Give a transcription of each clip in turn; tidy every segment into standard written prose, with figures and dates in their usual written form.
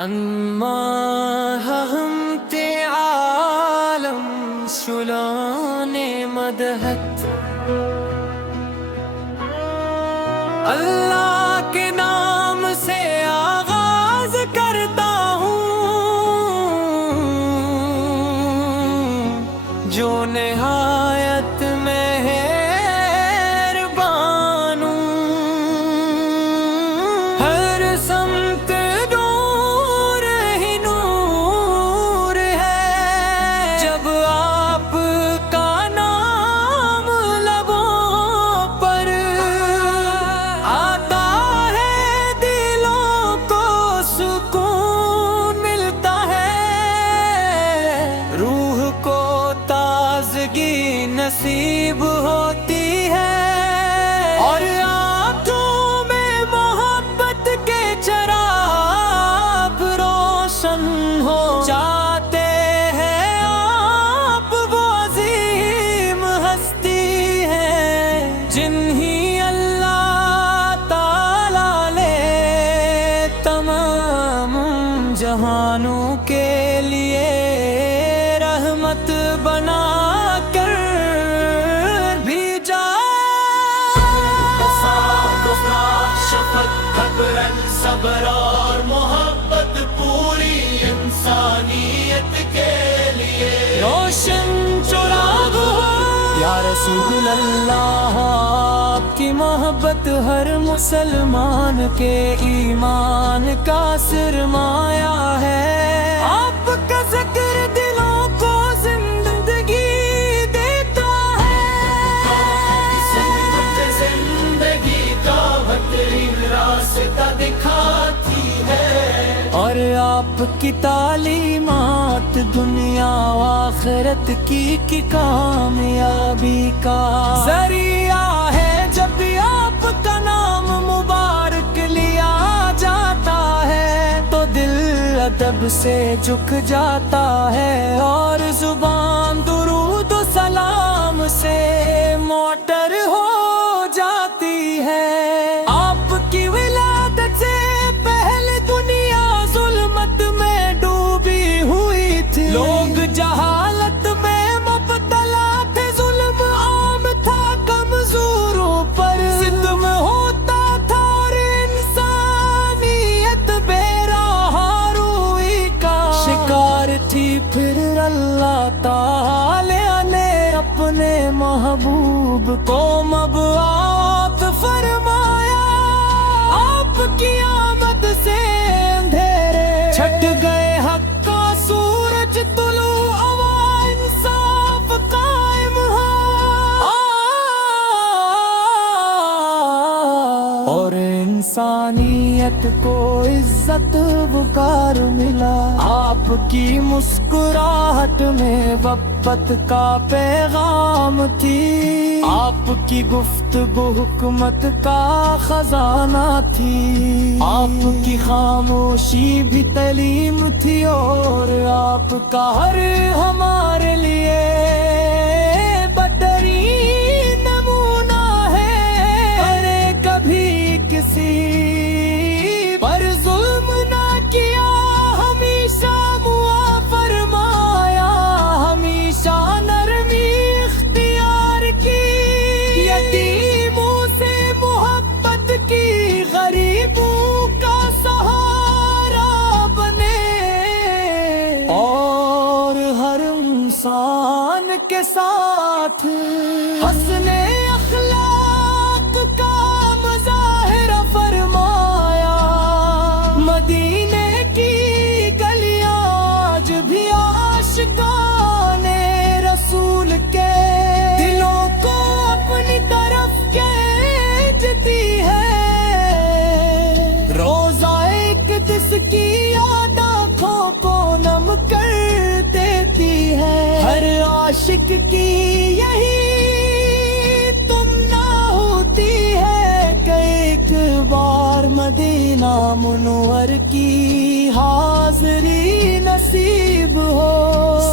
أما همت عالم شلون مدحت اللہ کے نام سے آغاز کرتا ہوں جو نہایت مہربان ہر سمت نور ہی نور ہے جب آپ کا نام لبوں پر آتا ہے دلوں کو سکون ملتا ہے روح کو تازگی نصیب ہوتی ہے اور آنکھوں میں محبت کے چراغ روشن ہو جاتے ہیں آپ وہ عظیم ہستی ہیں جنہیں اللہ تعالیٰ نے تمام جہانوں کے لیے رحمت بنا کر بھیجا شفقت صبر اور محبت پوری انسانیت کے لیے روشن چراغ ہو یا رسول اللہ آپ کی محبت ہر مسلمان کے ایمان کا سرمایہ ہے آپ کا ذکر دلوں کو زندگی دیتا ہے زندگی کا بہترین راستہ دکھاتی ہے اور آپ کی تعلیمات دنیا و آخرت کی کامیابی کا ذریعہ ہے جب بھی آپ کا نام مبارک لیا جاتا ہے تو دل ادب سے جھک جاتا ہے اور زبان درود و سلام سے معطر ہو جاتی ہے آپ کی ولادت سے پہلے دنیا ظلمت میں ڈوبی ہوئی تھی لوگ جہالت میں مبتلا تھے ظلم عام تھا کمزوروں پر ستم ہوتا تھا اور انسانیت بے رہا روئی کا شکار تھی پھر اللہ تعالیٰ نے اپنے محبوب کو مبعوث فرمایا آپ کی آمد سے اندھیرے چھٹ گئے حق کا سورج طلوع ہوا انصاف قائم ہوا اور انسانیت کو عزت وقار ملا آپ کی مسکراہٹ میں وفت کا پیغام تھی آپ کی گفتگو حکمت کا خزانہ تھی آپ کی خاموشی بھی تعلیم تھی اور آپ کا ہر ہمارے لیے بہترین نمونہ ہے ارے کبھی کسی پر ظلم نہ کیا ہمیشہ معاف فرمایا ہمیشہ نرمی اختیار کی یتیموں سے محبت کی غریبوں کا سہارا بنے اور ہر انسان کے ساتھ حسن اخلاق کا مظاہرہ فرمایا مدینے کی گلیاں آج بھی عاشقان رسول کے دلوں کو اپنی طرف کھینچتی ہے روزہ اقدس کی یاد آنکھوں کو نم کر دیتی ہے ہر عاشق کی یہی تمنا ہوتی ہے کہ ایک بار مدینہ منور کی حاضری نصیب ہو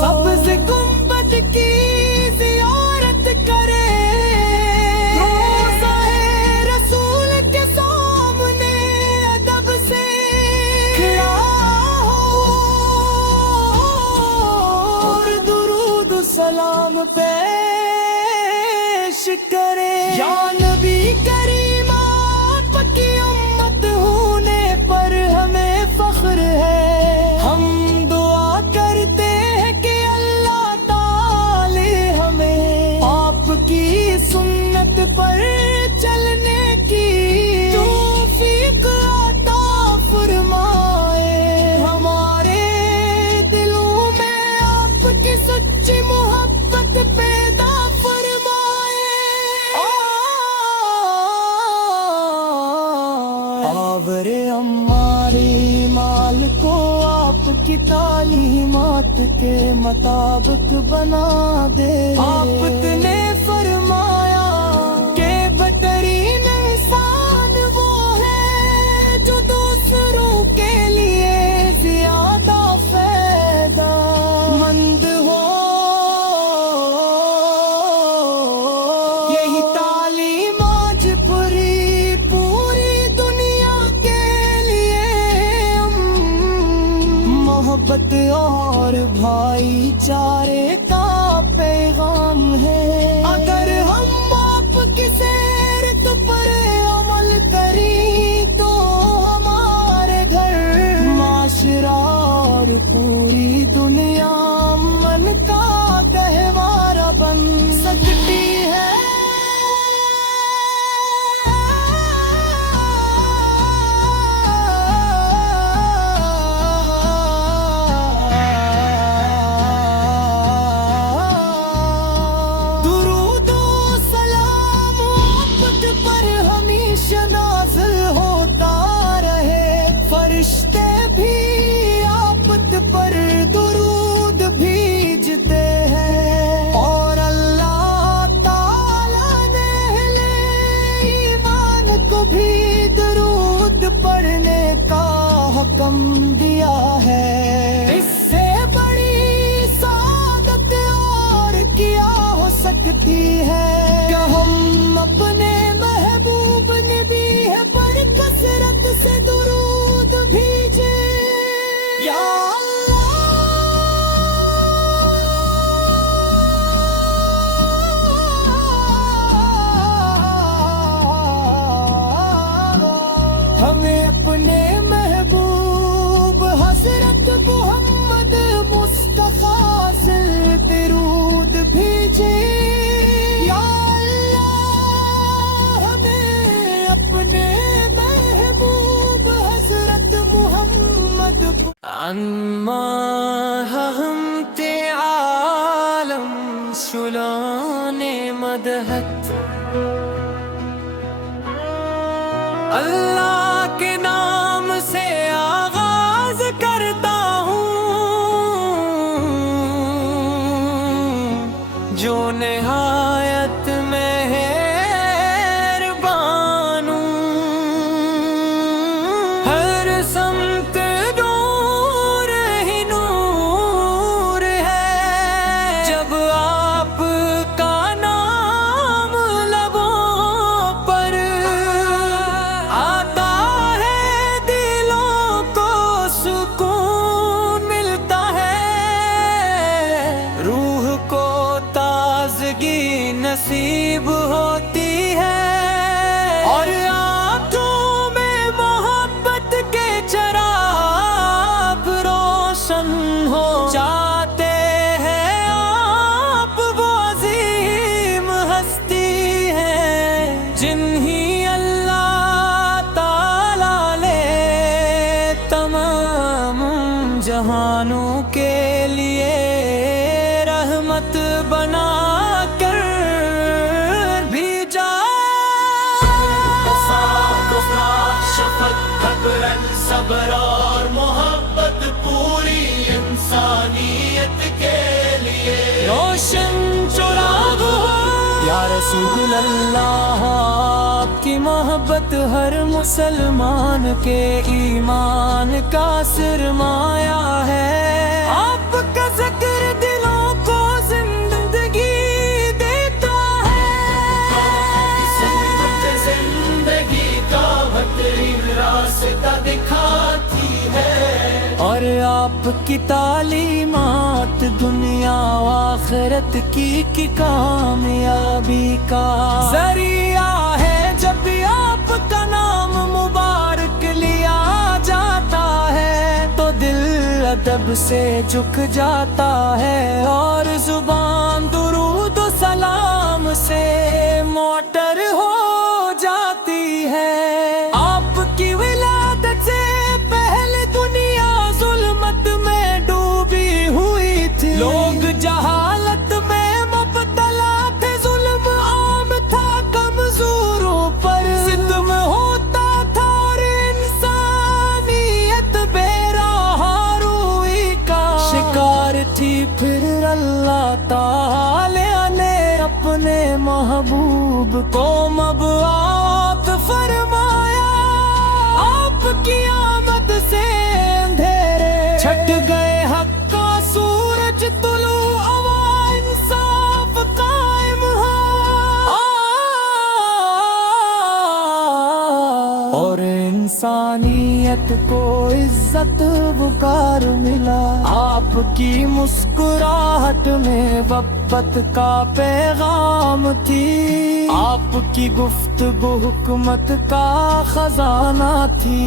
سبز گنبد کی زیارت کرے روزہ رسول کے سامنے ادب سے کھڑا की तालीमात के मुताबिक बना दे। आपने फरमाया कि बेहतरीन इंसान वो है जो दूसरों के लिए ज्यादा फायदा मंद हो। यही तालीम आज पूरी दुनिया के लिए मोहब्बत और भाईचारे का पैगाम है। अगर हम आपकी सीरत पर अमल करें तो हमारे घर माशरा और पूरी दुनिया अमन का गहवारा बन सकती है। नाज़िल होता रहे फरिश्ते भी आप पर दुरूद भेजते हैं और अल्लाह ताला ने अहले ईमान को भी दुरूद पढ़ने का हुक्म दिया है। इससे बड़ी सादत और क्या हो सकती है कि हम अपने महबूब नबी है पर कसरत से दुरूद भेजे। या हमें अपने महबूब हजरत मोहम्मद मुस्तफा से दुरूद भेजे। या अल्लाह हमें अपने महबूब हजरत मोहम्मद अम्मा हम ते आलम शुलाने मदहत अल्लाह के नाम से आगाज करता हूँ जो निहायत मेहरबान हर समत नूर ही नूर है। जब आपका नाम लबों पर आता है दिलों को सुकून मिलता है। रूह को ताजगी नसीब होती है और आंखों में मोहब्बत के चराग रोशन हो जाते हैं। आप वो अजीम हस्ती हैं जिन्हीं अल्लाह ताला ने तमाम जहानों के लिए रहमत बना कर भेजा। सब्र और मोहब्बत पूरी इंसानियत के लिए रोशन चुराग हो। या रसूल अल्लाह आपकी मोहब्बत हर मुसलमान के ईमान का सरमाया है। आपका ज़िक्र दिलों को जिंदगी देता है। जिंदगी का बेहतरीन रास्ता दिखाती है और आपकी तालीमात दुनिया व आखिरत की कामयाबी का जरिया है। जब भी आपका नाम मुबारक लिया जाता है तो दिल अदब से झुक जाता है और जुबान दुरूद व सलाम से मोटर हो जाती है। आपकी विलादत से पहले दुनिया जुल्मत में डूबी हुई थी। लोग जहालत में मुब्तला थे, जुल्म आम था कमजोरों पर, सितम होता था और इंसानियत बेराह रोई महबूब को मबआत फरमाया। आपकी आमद से अंधेरे छट गए, हक का सूरज तुलू हुआ, इंसाफ कायम हुआ और इंसानियत को इज्जत वकार मिला। आपकी मुस्कुराहट में वफ़्क़त का पैगाम थी। आपकी गुफ्तगू हुकमत का खजाना थी।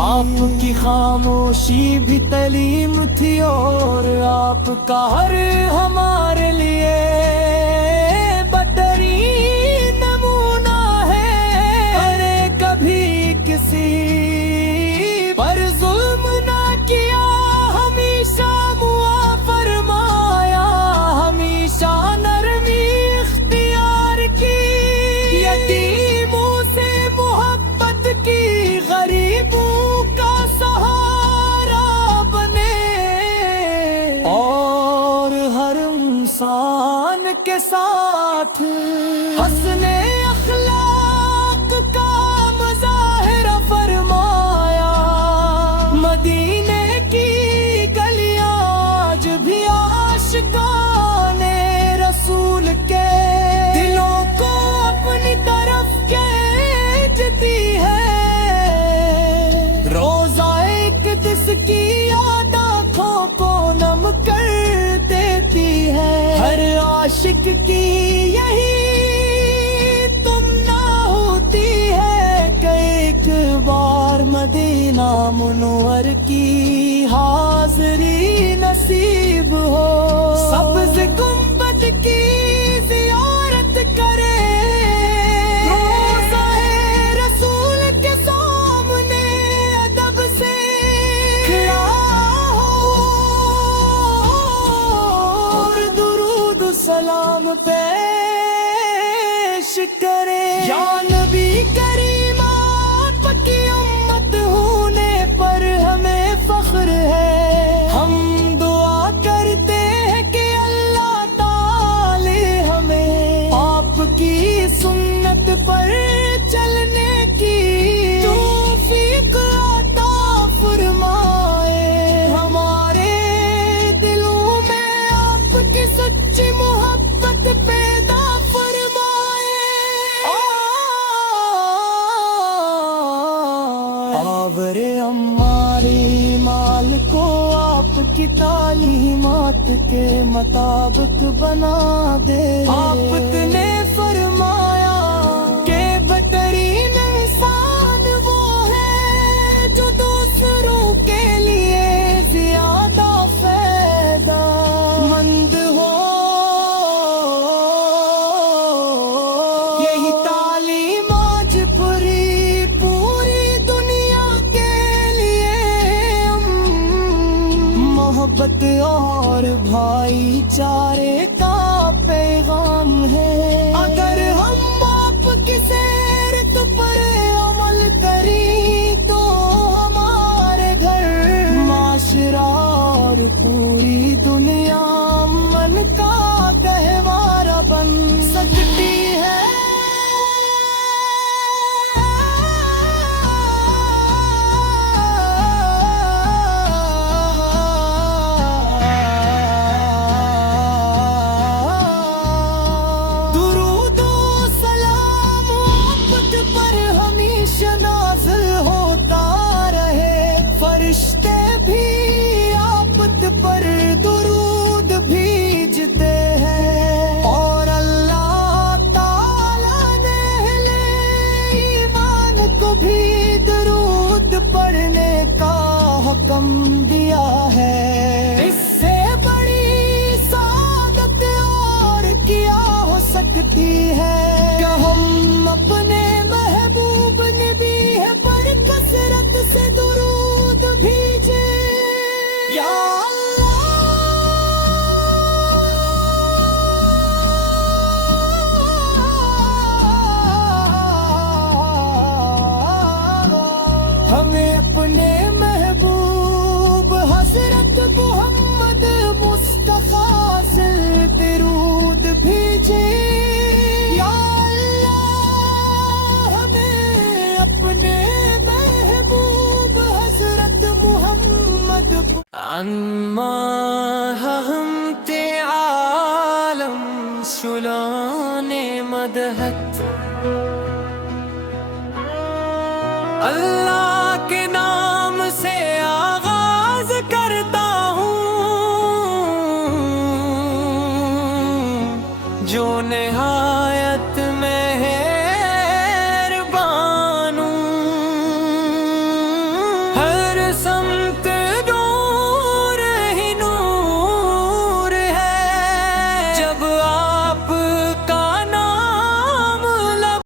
आपकी खामोशी भी तलीम थी और आपका हर हमारे लिए बदतरीन नमूना है। अरे कभी किसी पर जुल्म ना किया, हमेशा मुआ फरमाया, हमेशा नरमी इख्तियार की। यतीमों से मोहब्बत की, गरीबों का सहारा बने और हर इंसान के साथ हंसने अखलाक का मुजाहिरा फरमाया। मदीने की गलियां आज भी आशिकाने रसूल के दिलों को अपनी तरफ खींचती है। रोजा एक दिस की याद आँखों को नम कर देती है। हर आशिक की यही तुमना होती है कि एक बार मदीना मुनव्वर की हाज़री नसीब हो। सब्ज़ गुंबद की ज़ियारत करे, रोज़ा-ए रसूल के सामने अदब से खड़ा हो और दुरूद सलाम पेश करे। या नबी करीम, आपकी उम्मत होने पर हमें फख्र है। हम दुआ करते हैं कि अल्लाह ताला हमें आपकी सुन्नत पर चलने की तौफीक अता फरमाए। हमारे दिलों में आपकी सच्ची मोहब्बत पैदा फरमाए। आवरे हमारे माल को आपकी तालीमात के मुताबिक बना दे। आपने फरमाया कि बेहतरीन इंसान वो है जो दूसरों के लिए ज्यादा फायदा मंद हो। यही तालीम आज पूरी दुनिया के लिए मोहब्बत और भाईचारे का पैगाम है। अगर हम आपकी सीरत पर अमल करें तो हमारे घर, माशरा और पूरी दुनिया मन का गहवारा बन सकती है। दुरूदो सलाम आपत पर हमेशा नाज़िल होता रहे। फरिश्ते भी आपत पर दुरूद भेजते हैं और अल्लाह ताला ने अहले ईमान को भी दुरूद पढ़ने का हुक्म दिया है। इससे बड़ी सादत और क्या हो सकती है कि हम अपने महबूब नबी है पर कसरत से दुरूद भेजे। या हमें अपने महबूब انما همت عالم شلون مدحت اللہ کے نام سے آغاز کرتا ہوں جو نہایت